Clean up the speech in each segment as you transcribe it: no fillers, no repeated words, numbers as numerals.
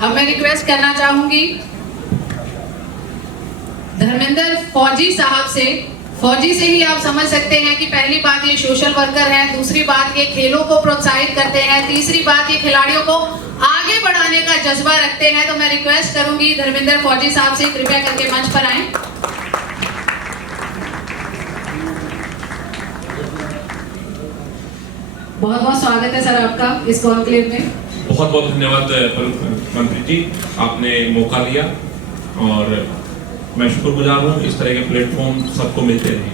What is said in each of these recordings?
अब मैं रिक्वेस्ट करना चाहूंगी धर्मेंद्र फौजी साहब से। फौजी से ही आप समझ सकते हैं कि पहली बात ये सोशल वर्कर हैं, दूसरी बात ये खेलों को प्रोत्साहित करते हैं, तीसरी बात ये खिलाड़ियों को आगे बढ़ाने का जज्बा रखते हैं। तो मैं रिक्वेस्ट करूंगी धर्मेंद्र फौजी साहब से कृपया करके मंच पर आएं। बहुत बहुत स्वागत है सर आपका इस कॉन्क्लेव में। बहुत बहुत धन्यवाद मंत्री जी, आपने मौका दिया और मैं शुक्रगुजार हूँ। इस तरह के प्लेटफॉर्म सबको मिलते रहे।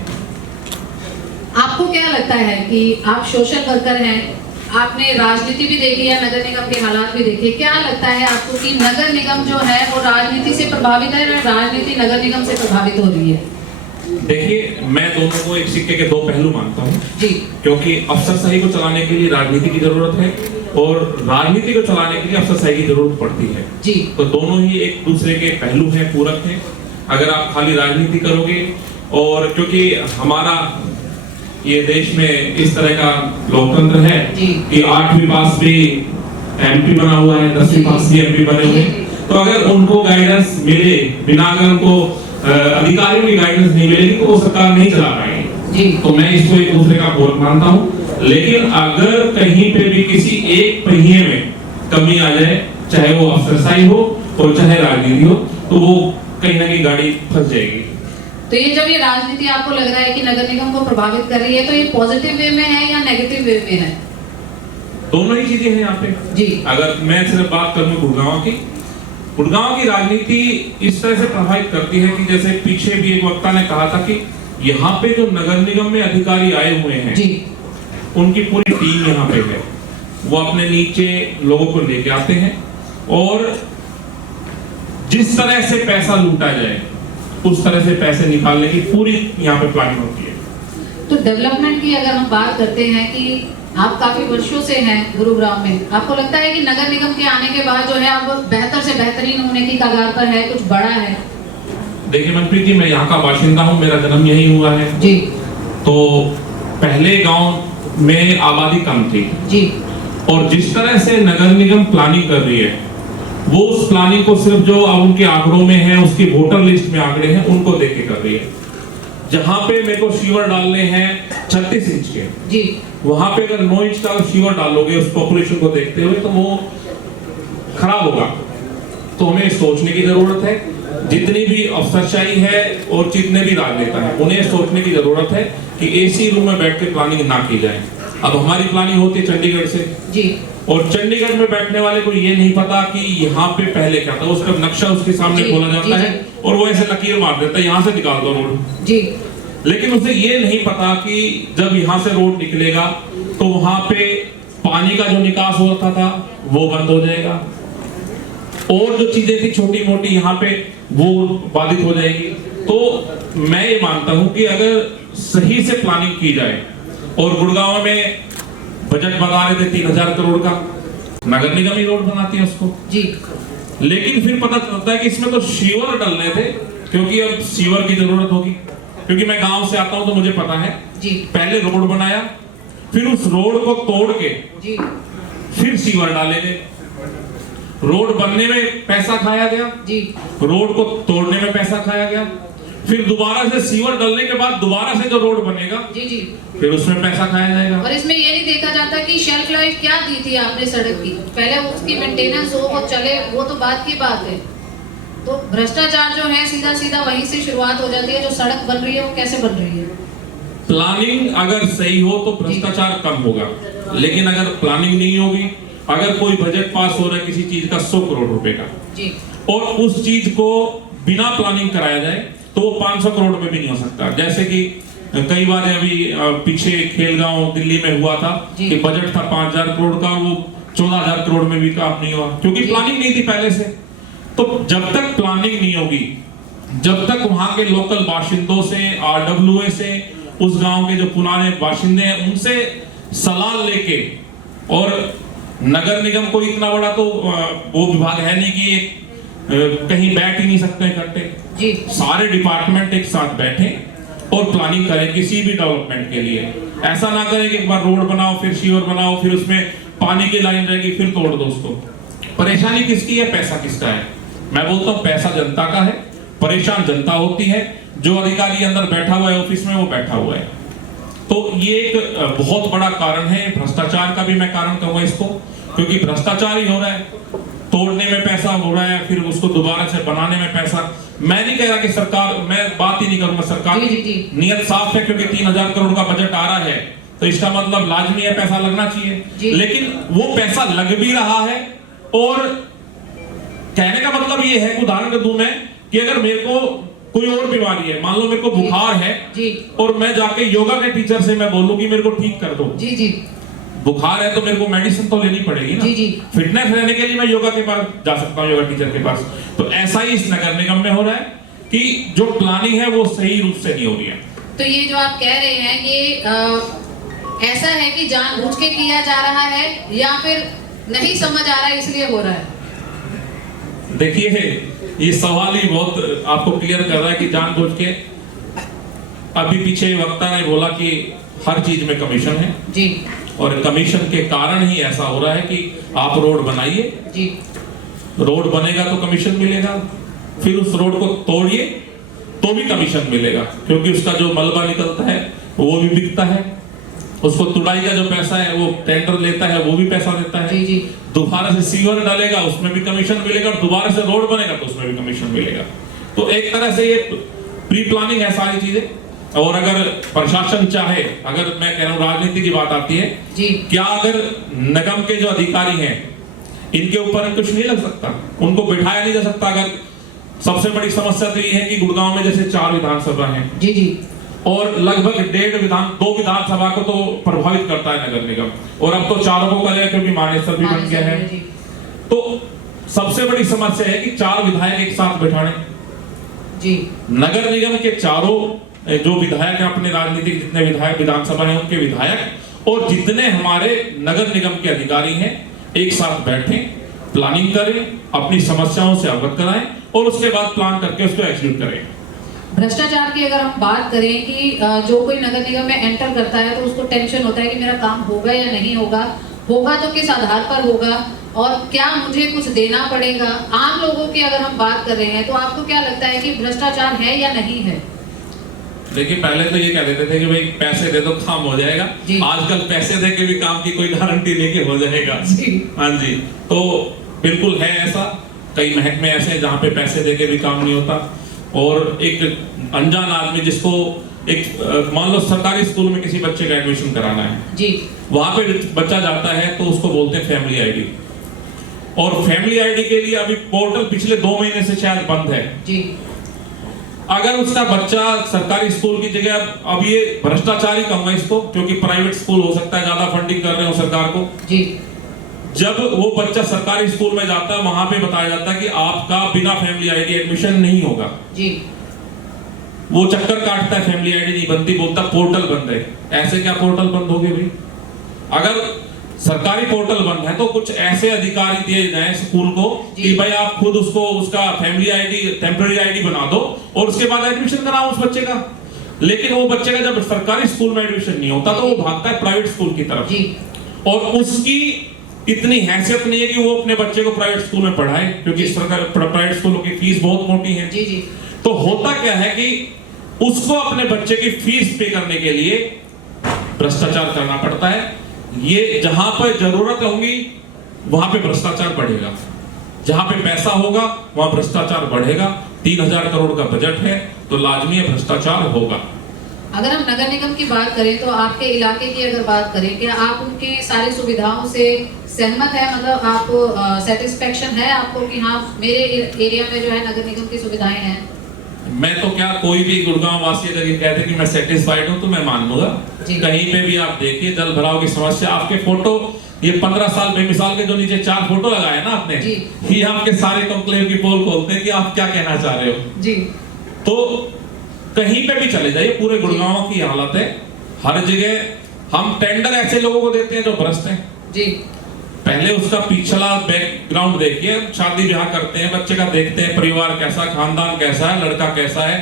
आपको क्या लगता है कि आप सोशल वर्कर हैं, आपने राजनीति भी देखी है, नगर निगम के हालात भी देखे, क्या लगता है आपको कि नगर निगम जो है वो राजनीति से प्रभावित है या राजनीति नगर निगम से प्रभावित हो रही है? देखिए, मैं दोनों को एक सिक्के के दो पहलू मानता हूँ जी, क्योंकि अफसरशाही को चलाने के लिए राजनीति की जरूरत है और राजनीति को चलाने के लिए अफसरशाही की जरूरत पड़ती है जी। तो दोनों ही एक दूसरे के पहलू हैं, पूरक हैं। अगर आप खाली राजनीति करोगे और क्योंकि हमारा ये देश में इस तरह का लोकतंत्र है कि 8वीं पास भी एमपी बना हुआ है, 10वीं पास भी एमपी बने हुए हैं, तो अगर उनको गाइडेंस मिले, बिना अगर उनको अधिकारियों की गाइडेंस नहीं मिलेगी तो वो सरकार नहीं चला पाएंगे। तो मैं इसको एक दूसरे का पूरक मानता हूँ। लेकिन अगर कहीं पे भी किसी एक पहिए में कमी आ जाए, चाहे वो अफसरशाही हो और चाहे राजनीति हो, तो वो कहीं ना कहीं गाड़ी फंस जाएगी। तो ये जब ये राजनीति आपको लग रहा है कि नगर निगम को प्रभावित कर रही है, तो ये पॉजिटिव वे में है या नेगेटिव वे में है? दोनों ही चीजें हैं यहाँ पे जी। अगर मैं सिर्फ बात करूँ गुड़गांव की राजनीति इस तरह से प्रभावित करती है कि जैसे पीछे भी एक वक्ता ने कहा था कि यहाँ पे जो नगर निगम में अधिकारी आए हुए हैं जी, उनकी पूरी टीम यहाँ पे है, वो अपने नीचे लोगों को लेके आते हैं और जिस तरह से पैसा लूटा जाए उस तरह से पैसे निकालने की पूरी यहाँ पे प्लानिंग होती है। तो डेवलपमेंट की अगर हम बात करते हैं कि आप काफी वर्षों से हैं गुरुग्राम में, आपको लगता है कि नगर निगम के आने के बाद जो है अब बेहतर से बेहतरीन होने की कगार पर है, कुछ बड़ा है? देखिए मनप्रीत जी, मैं यहाँ का बाशिंदा हूँ, मेरा जन्म यही हुआ है जी। तो पहले गांव में आबादी कम थी जी, और जिस तरह से नगर निगम प्लानिंग कर रही है वो उस प्लानिंग को सिर्फ जो अब उनके आंकड़ों में है, उसकी वोटर लिस्ट में आंकड़े हैं, उनको देख के कर रही है। जहां पे मेरे को सीवर डालने हैं 36 इंच के जी, वहां पे अगर 9 इंच का सीवर डालोगे उस पॉपुलेशन को देखते हुए तो वो खराब होगा। तो हमें सोचने की जरूरत है, जितनी भी अफसरशाही है और जितने भी राजनेता हैं उन्हें सोचने की जरूरत है कि एसी रूम में बैठ के प्लानिंग ना की जाए। अब हमारी प्लानिंग होती है चंडीगढ़ से जी, और चंडीगढ़ में बैठने वाले को ये नहीं पता कि यहाँ पे पहले क्या था, वो सिर्फ नक्शा उसके सामने खोला जाता है और वो ऐसे लकीर मार देता है यहाँ से निकाल दो रोड जी। लेकिन उसे ये नहीं पता कि जब यहाँ से रोड निकलेगा तो वहां पे पानी का जो निकास होता था वो बंद हो जाएगा और जो चीजें थी छोटी मोटी यहाँ पे वो बाधित हो जाएगी। तो मैं ये मानता हूं कि अगर सही से प्लानिंग की जाए और गुड़गांव में बजट बता रहे थे 3000 करोड़ का, नगर निगम ही रोड बनाती है उसको जी, लेकिन फिर पता चलता है कि इसमें तो सीवर डलने थे क्योंकि अब सीवर की जरूरत होगी। क्योंकि मैं गांव से आता हूं तो मुझे पता है जी, पहले रोड बनाया, फिर उस रोड को तोड़ के जी, फिर सीवर डाले गए। रोड बनने में पैसा खाया गया जी, रोड को तोड़ने में पैसा खाया गया, फिर दोबारा से सीवर डालने के बाद दोबारा से जो रोड बनेगा जी, जी, फिर उसमें पैसा खाया जाएगा। और इसमें ये नहीं देखा जाता कि शेल्फ लाइफ क्या दी थी आपने सड़क की, पहले उसकी मेंटेनेंस हो, वो चले, वो तो बात की बात है। तो भ्रष्टाचार जो है सीधा सीधा वहीं से शुरुआत हो जाती है। जो सड़क बन रही है वो कैसे बन रही है? प्लानिंग अगर सही हो तो भ्रष्टाचार कम होगा, लेकिन अगर प्लानिंग नहीं होगी, अगर कोई बजट पास हो रहा है किसी चीज का 100 करोड़ रुपए का जी, और उस चीज को बिना प्लानिंग कराया जाए तो वो 500 करोड़ में भी नहीं हो सकता। जैसे कि कई बार अभी पीछे खेलगांव दिल्ली में हुआ था कि बजट था 5000 करोड़ का, वो 14000 करोड़ में भी काम नहीं हुआ क्योंकि प्लानिंग नहीं थी पहले से। तो जब तक प्लानिंग नहीं होगी, जब तक वहां के लोकल बाशिंदों से, आरडब्ल्यूए से, उस गांव के जो पुराने बाशिंदे हैं उनसे सलाह लेके, और नगर निगम को इतना बड़ा तो वो विभाग है नहीं कि कहीं बैठ ही नहीं सकते इकट्ठे जी, सारे डिपार्टमेंट एक साथ बैठे और प्लानिंग करें किसी भी डेवलपमेंट के लिए। ऐसा ना करें कि एक बार रोड बनाओ, फिर सीवर बनाओ, फिर उसमें पानी की लाइन रहेगी, फिर तोड़ दो उसको। परेशानी किसकी है, पैसा किसका है? मैं बोलता हूँ पैसा जनता का है, परेशान जनता होती है, जो अधिकारी अंदर बैठा हुआ है ऑफिस में वो बैठा हुआ है। तो ये एक बहुत बड़ा कारण है, भ्रष्टाचार का भी मैं कारण कहूंगा इसको, क्योंकि भ्रष्टाचार ही हो रहा है, तोड़ने में पैसा हो रहा है, फिर उसको दोबारा से बनाने में पैसा। मैं नहीं कह रहा कि सरकार, मैं बात ही नहीं करूंगा, सरकार की नियत साफ है, क्योंकि 3000 करोड़ का बजट आ रहा है तो इसका मतलब लाजमी है पैसा लगना चाहिए, लेकिन वो पैसा लग भी रहा है। और कहने का मतलब ये है, उदाहरण दूं मैं, कि अगर मेरे को कोई और बीमारी है, मान लो मेरे को बुखार है और मैं जाके योगा के टीचर से मैं बोलूं कि मेरे को ठीक कर दो, बुखार है तो मेरे को मेडिसिन तो लेनी पड़ेगी ना। फिटनेस रहने के लिए मैं योगा के पास जा सकता हूँ, योगा टीचर के पास। तो ऐसा ही इस नगर निगम में हो रहा है कि जो प्लानिंग है वो सही रूप से नहीं हो रही है। तो ये जो आप कह रहे हैं ये ऐसा है कि जानबूझ के किया जा रहा है या फिर नहीं समझ आ रहा है इसलिए हो रहा है? देखिए, ये सवाल ही बहुत आपको क्लियर कर रहा है कि जानबूझ के। अभी पीछे वक्ता ने बोला कि हर चीज में कमीशन है जी, और कमीशन के कारण ही ऐसा हो रहा है कि आप रोड बनाइए जी, रोड बनेगा तो कमीशन मिलेगा, फिर उस रोड को तोड़िए तो भी कमीशन मिलेगा, क्योंकि उसका जो मलबा निकलता है वो भी बिकता है, उसको तुड़ाई का जो पैसा है वो टेंडर लेता है, वो भी पैसा देता है जी। दोबारा से सीवर डालेगा उसमें भी कमीशन मिलेगा, और दोबारा से रोड बनेगा तो उसमें भी कमीशन मिलेगा। तो एक तरह से ये प्री प्लानिंग है सारी चीजें। और अगर प्रशासन चाहे, अगर मैं कह रहा हूँ राजनीति की बात आती है जी, क्या अगर निगम के जो अधिकारी हैं इनके ऊपर कुछ नहीं लग सकता, उनको बिठाया नहीं जा सकता? अगर सबसे बड़ी समस्या तो ये है कि गुड़गांव में जैसे 4 विधानसभा हैं जी जी, और लगभग 2 विधानसभा को तो प्रभावित करता है नगर निगम, और अब तो 4 को करेगा क्योंकि मानेसर भी बन गया है। तो सबसे बड़ी समस्या है कि 4 विधायक एक साथ बैठाने जी, नगर निगम के चारों जो विधायक है, अपने राजनीतिक जितने विधायक विधानसभा है उनके विधायक और जितने हमारे नगर निगम के अधिकारी हैं एक साथ बैठें, प्लानिंग करें, अपनी समस्याओं से अवगत कराएं और उसके बाद प्लान करके उसको एग्जीक्यूट करें। भ्रष्टाचार की अगर हम बात करें कि जो कोई नगर निगम में एंटर करता है तो उसको टेंशन होता है कि मेरा काम होगा या नहीं होगा, होगा तो किस आधार पर होगा और क्या मुझे कुछ देना पड़ेगा। आम लोगों की अगर हम बात कर रहे हैं तो आपको क्या लगता है कि भ्रष्टाचार है या नहीं है? देखिए, पहले तो ये कह देते थे कि भाई पैसे दे दो काम हो जाएगा, आजकल पैसे दे के भी काम की कोई गारंटी नहीं कि हो जाएगा। हाँ जी, तो बिल्कुल है ऐसा, कई महकमे ऐसे हैं जहाँ पे पैसे दे के भी काम नहीं होता। और एक अनजान आदमी जिसको एक मान लो सरकारी स्कूल में किसी बच्चे का एडमिशन कराना है जी, वहां पे बच्चा जाता है तो उसको बोलते हैं फैमिली आईडी, और फैमिली आईडी के लिए अभी पोर्टल पिछले 2 महीने से शायद बंद है जी। अगर उसका बच्चा सरकारी स्कूल की जगह, अब ये भ्रष्टाचार ही कहूंगा इसको, क्योंकि प्राइवेट स्कूल हो सकता है ज्यादा फंडिंग कर रहे हो सरकार को जी, जब वो बच्चा सरकारी स्कूल में जाता है वहां पे बताया जाता है कि आपका बिना फैमिली आईडी एडमिशन नहीं होगा जी। वो चक्कर काटता है, फैमिली आईडी नहीं बनती, बोलता पोर्टल बंद है। ऐसे क्या पोर्टल बंद हो गए भाई? अगर सरकारी पोर्टल बंद है तो कुछ ऐसे अधिकारी दिए जाए स्कूल को कि भाई आप खुद उसको उसका फैमिली आईडी टेम्पररी आईडी बना दो और उसके बाद एडमिशन कराओ उस बच्चे का। लेकिन वो बच्चे का जब सरकारी स्कूल में एडमिशन नहीं होता तो वो भागता है प्राइवेट स्कूल की तरफ जी। और उसकी इतनी हैसियत नहीं है कि वो अपने बच्चे को प्राइवेट स्कूल में पढ़ाए, क्योंकि सरकार प्राइवेट स्कूलों की फीस बहुत मोटी है जी जी। तो होता क्या है कि उसको अपने बच्चे की फीस पे करने के लिए भ्रष्टाचार करना पड़ता है। ये जहां पर जरूरत होगी वहां पे भ्रष्टाचार बढ़ेगा, जहां पे पैसा होगा वहां भ्रष्टाचार बढ़ेगा। 3000 करोड़ का बजट है तो लाजमी भ्रष्टाचार होगा। अगर हम नगर निगम की बात करें तो आपके इलाके की अगर बात करें, क्या आप उनके सारी सुविधाओं से सहमत है? मतलब आपको सेटिस्फेक्शन है आपको कि हाँ मेरे एरिया में जो है नगर निगम की सुविधाएं हैं? मैं तो क्या, कोई भी गुड़गांव वासी अगर ये कहते कि मैं सेटिस्फाइड हूं तो मैं मान लूंगा। कहीं पे भी आप देखिए जल भराव की समस्या, आपके फोटो ये 15 साल बेमिसाल के जो नीचे 4 फोटो लगाए ना आपने, ये आपके सारे कंक्लेव की पोल खोलते हैं कि आप क्या कहना चाह रहे हो जी। तो कहीं पे भी चले जाइए, पूरे गुड़गांव की हालत है। हर जगह हम टेंडर ऐसे लोगों को देते हैं जो भ्रष्ट हैं जी। पहले उसका पिछला बैकग्राउंड देखिए, शादी ब्याह करते हैं, बच्चे का देखते हैं, परिवार कैसा, खानदान कैसा है, लड़का कैसा है।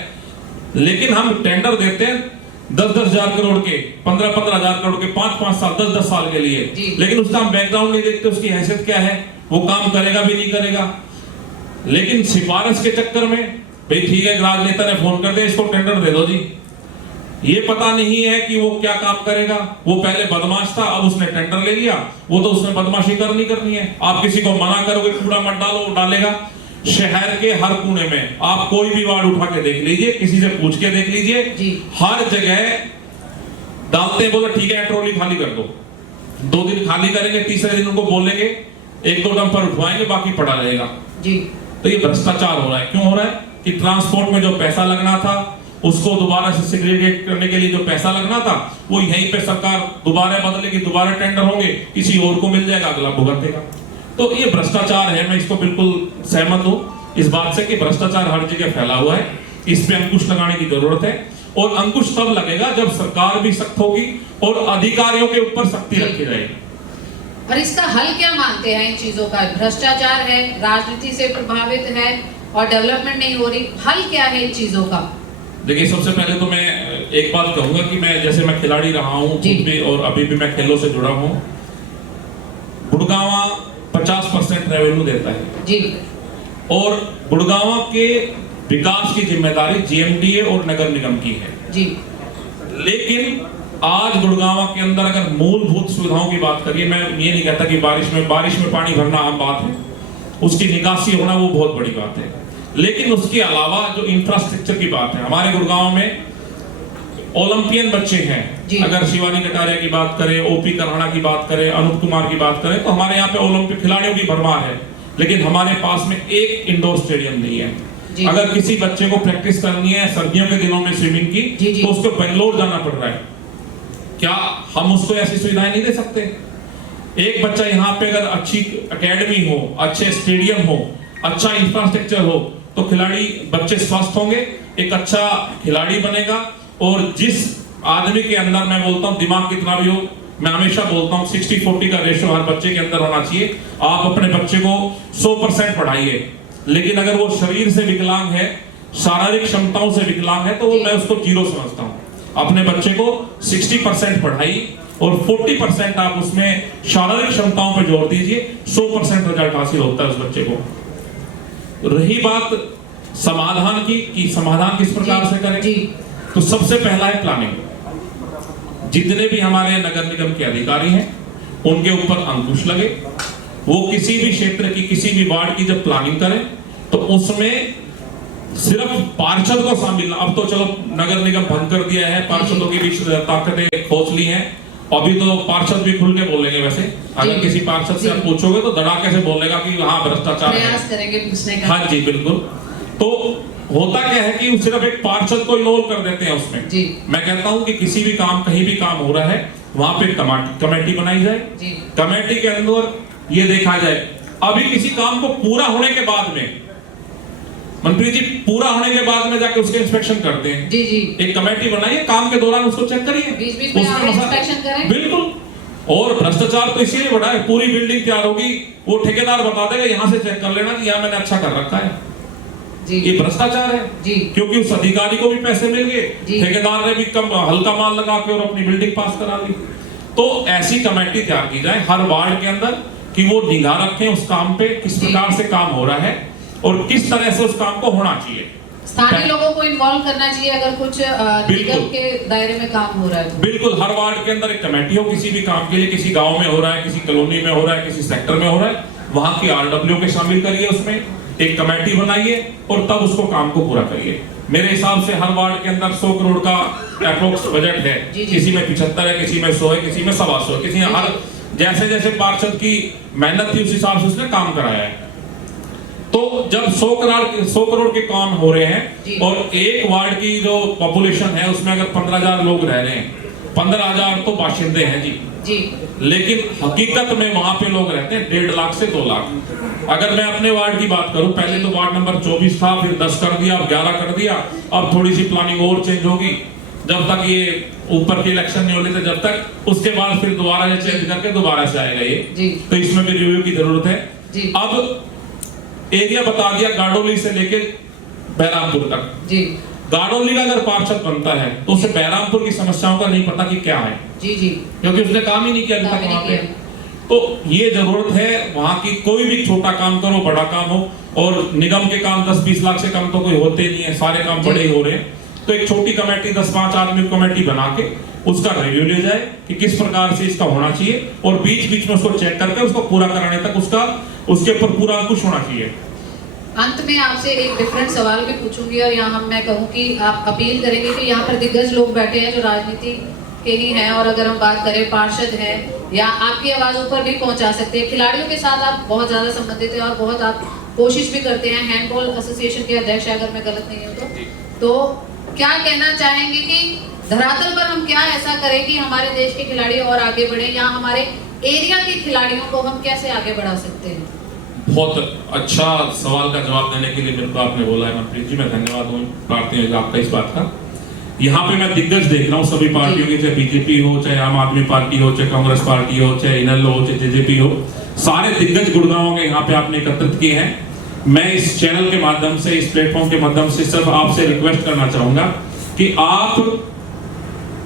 लेकिन हम टेंडर देते हैं 10-10 हजार करोड़ के, 15-15 हजार करोड़ के, 5-5 साल, 10-10 साल के लिए, लेकिन उसका हम बैकग्राउंड नहीं देखते, उसकी हैसियत क्या है, वो काम करेगा भी नहीं करेगा। लेकिन सिफारिश के चक्कर में भाई ठीक है, राजनेता ने फोन कर दिया इसको टेंडर दे दो जी, ये पता नहीं है कि वो क्या काम करेगा। वो पहले बदमाश था, अब उसने टेंडर ले लिया, वो तो उसने बदमाशी करनी है। आप किसी को मना करोगे कूड़ा मत डालो, डालेगा। शहर के हर कोने में आप कोई भी वार्ड उठा के देख लीजिए, किसी से पूछ के देख लीजिए, हर जगह डालते बोले ठीक है ट्रॉली खाली कर दो। 2 दिन खाली करेंगे, तीसरे दिन उनको बोलेंगे 1-2 डंपर उठवाएंगे, बाकी पड़ा रहेगा जी। तो ये भ्रष्टाचार हो रहा है। क्यों हो रहा है कि ट्रांसपोर्ट में जो पैसा लगना था, उसको दोबारा से सेग्रीगेट करने के लिए जो पैसा लगना था, वो यहीं पे सरकार दोबारा बदलेगी, दोबारा टेंडर होंगे, किसी और को मिल जाएगा, अगला भुगतेगा। तो ये भ्रष्टाचार है। मैं इसको बिल्कुल सहमत हूं इस बात से कि भ्रष्टाचार हर जगह फैला हुआ है, इस पे अंकुश लगाने की जरूरत है। और अंकुश तब लगेगा जब सरकार भी सख्त होगी और अधिकारियों के ऊपर सख्ती रखी जाएगी। और इसका हल क्या मानते हैं इन चीजों का? भ्रष्टाचार है, राजनीति से प्रभावित है और डेवलपमेंट नहीं हो रही, हल क्या है इन चीजों का? देखिए, सबसे पहले तो मैं एक बात कहूंगा कि मैं खिलाड़ी रहा हूं खुद भी, और अभी भी मैं खेलों से जुड़ा हूं। गुड़गांवा 50% रेवेन्यू देता है जी, और गुड़गांवा के विकास की जिम्मेदारी जीएमडीए और नगर निगम की है जी। लेकिन आज गुड़गांवा के अंदर अगर मूलभूत सुविधाओं की बात करिए, मैं ये नहीं कहता कि बारिश में पानी भरना आम बात है, उसकी निकासी होना वो बहुत बड़ी बात है। लेकिन उसके अलावा जो इंफ्रास्ट्रक्चर की बात है, हमारे गुड़गांव में ओलंपियन बच्चे हैं। अगर शिवानी कटारिया की बात करें, ओपी कराना की बात करें, अनूप कुमार की बात करें, तो हमारे यहाँ पे ओलंपिक खिलाड़ियों की भरमार है। लेकिन हमारे पास में एक इंडोर स्टेडियम नहीं है। अगर किसी बच्चे को प्रैक्टिस करनी है सर्दियों के दिनों में स्विमिंग की, तो उसको बेंगलोर जाना पड़ रहा है। क्या हम उसको ऐसी सुविधाएं नहीं दे सकते? एक बच्चा यहाँ पे अगर अच्छी एकेडमी हो, अच्छे स्टेडियम हो, अच्छा इंफ्रास्ट्रक्चर हो, तो खिलाड़ी बच्चे स्वस्थ होंगे, एक अच्छा खिलाड़ी बनेगा। और जिस आदमी के अंदर, मैं बोलता हूँ दिमाग कितना भी हो, मैं हमेशा बोलता हूँ 60-40 का रेशो हर बच्चे के अंदर होना चाहिए। आप अपने बच्चे को 100% पढ़ाइए, लेकिन अगर वो शरीर से विकलांग है, शारीरिक क्षमताओं से विकलांग है, तो मैं उसको 0 समझता हूँ। अपने बच्चे को 60% पढ़ाई और 40% आप उसमें शारीरिक क्षमताओं पर जोर दीजिए, 100% रिजल्ट हासिल होता है उस बच्चे को। रही बात समाधान की कि समाधान किस प्रकार से करें, तो सबसे पहला है प्लानिंग। जितने भी हमारे नगर निगम के अधिकारी हैं, उनके ऊपर अंकुश लगे। वो किसी भी क्षेत्र की, किसी भी वार्ड की जब प्लानिंग करें, तो उसमें सिर्फ पार्षद को शामिल, अब तो चलो नगर निगम भंग कर दिया है, पार्षदों की भी ताकतें खोज ली हैं। अभी तो पार्षद भी खुल के बोलेंगे। वैसे अगर किसी पार्षद से आप पूछोगे तो धड़ाके से बोलेगा कि हाँ भ्रष्टाचार है। हाँ जी, बिल्कुल। तो होता क्या है कि सिर्फ एक पार्षद को इन्वॉल्व कर देते हैं उसमें जी। मैं कहता हूं कि किसी भी काम, कहीं भी काम हो रहा है, वहां पे कमेटी बनाई जाए जी। कमेटी के अंदर ये देखा जाए, अभी किसी काम को पूरा होने के बाद में, मंत्री जी, पूरा होने के बाद में जाके उसके इंस्पेक्शन करते हैं जी जी। एक कमेटी बनाइए, काम के दौरान उसको चेक करिए, बीच-बीच में आप इंस्पेक्शन करें। बिल्कुल। और भ्रष्टाचार तो इसीलिए बढ़ा है, पूरी बिल्डिंग तैयार होगी, वो ठेकेदार बता देगा यहाँ से चेक कर लेना कि यहाँ मैंने अच्छा कर रखा है जी। ये भ्रष्टाचार है जी, क्योंकि उस अधिकारी को भी पैसे मिल गए, ठेकेदार ने भी कम हल्का माल लगा के और अपनी बिल्डिंग पास करा ली। तो ऐसी कमेटी तैयार की जाए हर वार्ड के अंदर कि वो निगाह रखें उस काम पे, किस प्रकार से काम हो रहा है और किस तरह से उस काम को होना चाहिए। स्थानीय लोगों को इन्वॉल्व करना चाहिए अगर कुछ निगम के दायरे में काम हो रहा है। बिल्कुल, हर वार्ड के अंदर एक कमेटी हो किसी भी काम के लिए, किसी गांव में हो रहा है, किसी कॉलोनी में हो रहा है, किसी सेक्टर में हो रहा है, वहां की आरडब्ल्यू के शामिल करिए, उसमें एक कमेटी बनाइए और तब उसको काम को पूरा करिए। मेरे हिसाब से हर वार्ड के अंदर 100 करोड़ का अप्रोक्स बजट है, किसी में 75 है, किसी में 100 है, किसी में 125 है, किसी में हर जैसे जैसे पार्षद की मेहनत थी उस हिसाब से उसने काम कराया है। तो जब 100 करोड़ के काम हो रहे हैं और एक वार्ड की जो पॉपुलेशन है उसमें अगर 15,000 लोग रह रहे हैं, 15,000 तो बाशिंदे हैं जी, लेकिन हकीकत में वहां पे लोग रहते हैं 1.5 लाख से 2 लाख। अगर मैं अपने वार्ड की बात करूं, पहले तो वार्ड नंबर 24 था, फिर 10 कर दिया, अब 11 कर दिया, अब थोड़ी सी प्लानिंग और चेंज होगी जब तक ये ऊपर की इलेक्शन नहीं होने थे, जब तक उसके बाद फिर दोबारा ये चेंज करके दोबारा से आएगा ये, तो इसमें भी रिव्यू की जरूरत है। अब एरिया बता दिया गाड़ोली से लेके बहरामपुर तक जी। गाड़ोली का अगर पार्षद बनता है तो उसे बहरामपुर की समस्याओं का नहीं पता कि क्या है जी जी, क्योंकि उसने काम ही नहीं किया अभी तक वहां पे। तो ये जरूरत है वहां की, कोई भी छोटा काम करो बड़ा काम हो, और निगम के काम 10-20 लाख से कम तो कोई होते नहीं है, सारे काम बड़े ही हो रहे हैं। तो एक छोटी कमेटी 10-5 आदमी कमेटी बना के उसका रिव्यू ले जाए कि किस प्रकार से इसका होना चाहिए, और बीच बीच में उसको चेक करके उसको पूरा कराने तक उसके ऊपर पूरा अंकुश होना चाहिए। अंत में आपसे एक डिफरेंट सवाल भी पूछूंगी, और यहाँ मैं कहूँ कि आप अपील करेंगे कि यहाँ पर दिग्गज लोग बैठे हैं जो राजनीति के ही हैं, और अगर हम बात करें पार्षद हैं या आपकी आवाज ऊपर भी पहुंचा सकते हैं, खिलाड़ियों के साथ आप बहुत ज्यादा संबंधित हैं और बहुत आप कोशिश भी करते हैं, हैंडबॉल एसोसिएशन के अध्यक्ष है अगर मैं गलत नहीं हूँ तो क्या कहना चाहेंगे कि धरातल पर हम क्या ऐसा करें कि हमारे देश के खिलाड़ी और आगे बढ़े, या हमारे एरिया के खिलाड़ियों को हम कैसे आगे बढ़ा सकते हैं? बहुत अच्छा सवाल का जवाब देने के लिए मेरे को आपने बोला है मनप्रीत जी, मैं धन्यवाद हूँ प्रार्थी हूँ आपका इस बात का। यहाँ पे मैं दिग्गज देख रहा हूँ सभी पार्टियों की, चाहे बीजेपी हो, चाहे आम आदमी पार्टी हो, चाहे कांग्रेस पार्टी हो, चाहे इनेलो हो, चाहे जेजेपी हो, सारे दिग्गज गुड़गांव के यहाँ पे आपने एकत्रित किए हैं। मैं इस चैनल के माध्यम से, इस प्लेटफॉर्म के माध्यम से सिर्फ आपसे रिक्वेस्ट करना चाहूंगा कि आप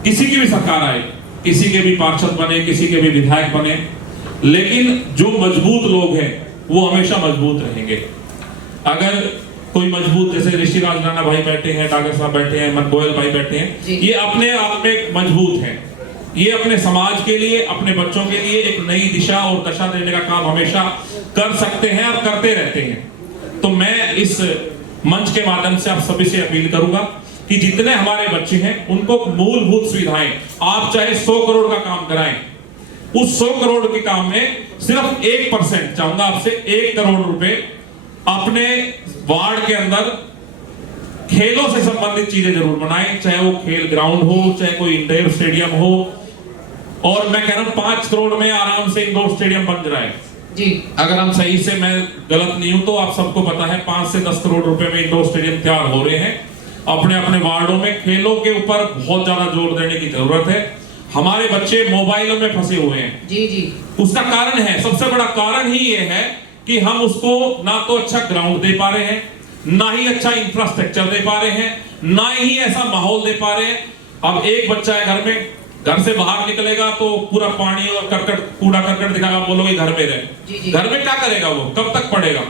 किसी की भी सरकार आए, किसी के भी पार्षद बने, किसी के भी विधायक बने, लेकिन जो मजबूत लोग हैं वो हमेशा मजबूत रहेंगे। अगर कोई मजबूत, जैसे ऋषिराज राणा भाई बैठे हैं, डागर साहब बैठे हैं, मन गोयल भाई बैठे हैं, ये अपने आप में मजबूत हैं। ये अपने समाज के लिए, अपने बच्चों के लिए एक नई दिशा और दशा देने का काम हमेशा कर सकते हैं और करते रहते हैं। तो मैं इस मंच के माध्यम से आप सभी से अपील करूंगा कि जितने हमारे बच्चे हैं उनको मूलभूत सुविधाएं, आप चाहे 100 करोड़ का काम कराएं, उस 100 करोड़ के काम में सिर्फ 1% चाहूंगा आपसे, 1 करोड़ रुपए अपने वार्ड के अंदर खेलों से संबंधित चीजें जरूर बनाएं, चाहे वो खेल ग्राउंड हो, चाहे कोई इंडोर स्टेडियम हो, और मैं कह रहा हूं 5 करोड़ में आराम से इंडोर स्टेडियम बन रहा है जी। अगर हम सही से, मैं गलत नहीं हूं तो आप सबको पता है 5 से 10 करोड़ रुपए में इंडोर स्टेडियम तैयार हो रहे हैं। अपने अपने वार्डों में खेलों के ऊपर बहुत ज्यादा जोर देने की जरूरत है। हमारे बच्चे मोबाइलों में फंसे हुए हैं जी जी। उसका कारण है, सबसे बड़ा कारण ही ये है कि हम उसको ना तो अच्छा ग्राउंड दे पा रहे हैं, ना ही अच्छा इंफ्रास्ट्रक्चर दे पा रहे हैं, ना ही ऐसा माहौल दे पा रहे हैं। अब एक बच्चा है घर में, घर से बाहर निकलेगा तो पूरा पानी और करकट, कूड़ा करकट दिखाएगा, बोलोगे घर में रहे, घर में क्या करेगा वो, कब तक पढ़ेगा?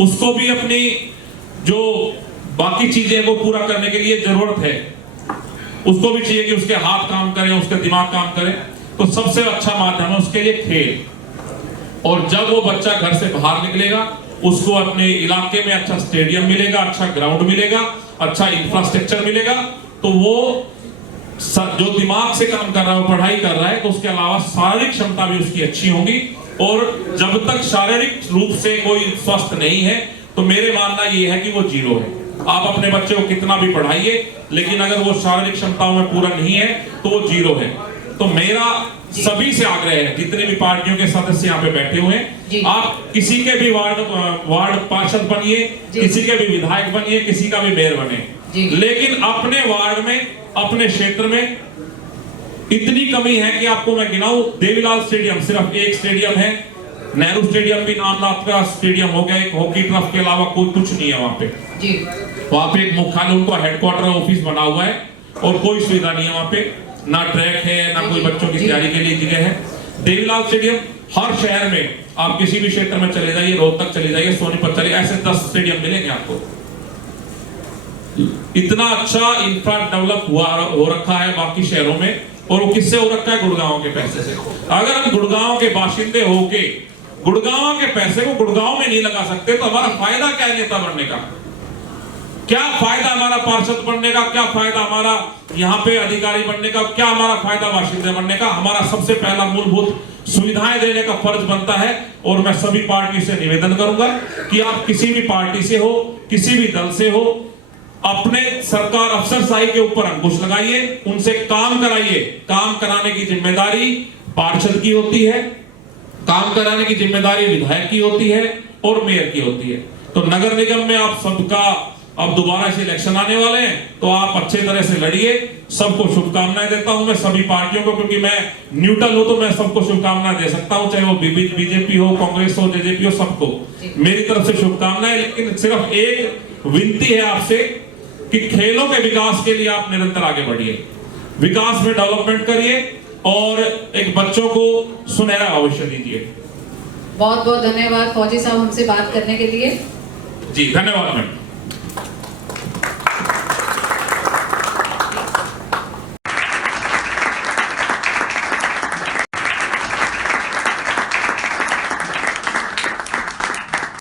उसको भी अपनी जो बाकी चीजें वो पूरा करने के लिए जरूरत है, उसको भी चाहिए कि उसके हाथ काम करें, उसके दिमाग काम करें। तो सबसे अच्छा माध्यम है उसके लिए खेल, और जब वो बच्चा घर से बाहर निकलेगा उसको अपने इलाके में अच्छा स्टेडियम मिलेगा, अच्छा ग्राउंड मिलेगा, अच्छा इंफ्रास्ट्रक्चर मिलेगा, तो वो जो दिमाग से काम कर रहा है, वो पढ़ाई कर रहा है, तो उसके अलावा शारीरिक क्षमता भी उसकी अच्छी होगी। और जब तक शारीरिक रूप से कोई स्वस्थ नहीं है तो मेरे मानना ये है कि वो जीरो है। आप अपने बच्चे को कितना भी पढ़ाइए, लेकिन अगर वो शारीरिक क्षमताओं में पूरा नहीं है तो वो जीरो है। तो मेरा सभी से आग्रह है, जितने भी पार्टियों के सदस्य यहाँ पे बैठे हुए हैं, आप किसी के भी वार्ड पार्षद बनिए, किसी के भी विधायक बनिए, किसी का भी मेयर बने, लेकिन अपने वार्ड में, अपने क्षेत्र में इतनी कमी है कि आपको मैं गिनाऊं, देवीलाल स्टेडियम सिर्फ एक स्टेडियम है, नेहरू स्टेडियम भी नामनाथ का स्टेडियम हो गया, एक हॉकी ट्रफ के अलावा कोई कुछ नहीं है वहां पे। वहां पे एक मुख्यालय, उनको हेडक्वार्टर ऑफिस बना हुआ है और कोई सुविधा नहीं है वहां पे, ना ट्रैक है, ना कोई बच्चों की तैयारी के लिए जगह है। देवीलाल स्टेडियम हर शहर में, आप किसी भी क्षेत्र में चले जाइए, रोहतक चले जाइए, सोनीपत चले, ऐसे 10 स्टेडियम मिलेंगे आपको। इतना अच्छा इंफ्रा डेवलप हो रखा है बाकी शहरों में, और वो किससे हो रखा है? गुड़गांव के पैसे से। अगर हम गुड़गांव के बाशिंदे होके गुड़गांव के पैसे को गुड़गांव में नहीं लगा सकते तो हमारा फायदा क्या है नेता बनने का? क्या फायदा हमारा पार्षद बनने का? क्या फायदा हमारा यहाँ पे अधिकारी बनने का? क्या हमारा फायदा बाशिंदे बनने का? हमारा सबसे पहला मूलभूत सुविधाएं देने का फर्ज बनता है। और मैं सभी पार्टी से निवेदन करूंगा कि आप किसी भी पार्टी से हो, किसी भी दल से हो, अपने सरकार अफसरशाही के ऊपर अंकुश लगाइए, उनसे काम कराइए। काम कराने की जिम्मेदारी पार्षद की होती है, काम कराने की जिम्मेदारी विधायक की होती है और मेयर की होती है। तो नगर निगम में आप सबका अब दोबारा से इलेक्शन आने वाले हैं, तो आप अच्छे तरह से लड़िए। सबको शुभकामनाएं देता हूं मैं सभी पार्टियों को, क्योंकि मैं न्यूट्रल हूं तो मैं सबको शुभकामनाएं दे सकता हूं, चाहे वो बीजेपी हो, कांग्रेस हो, जेजेपी हो, सबको मेरी तरफ से शुभकामनाएं। लेकिन सिर्फ एक विनती है आपसे कि खेलों के विकास के लिए आप निरंतर आगे बढ़िए, विकास में डेवलपमेंट करिए, और एक बच्चों को सुनहरा भविष्य दीजिए। बहुत बहुत धन्यवाद फौजी साहब हमसे बात करने के लिए। जी धन्यवाद मैम।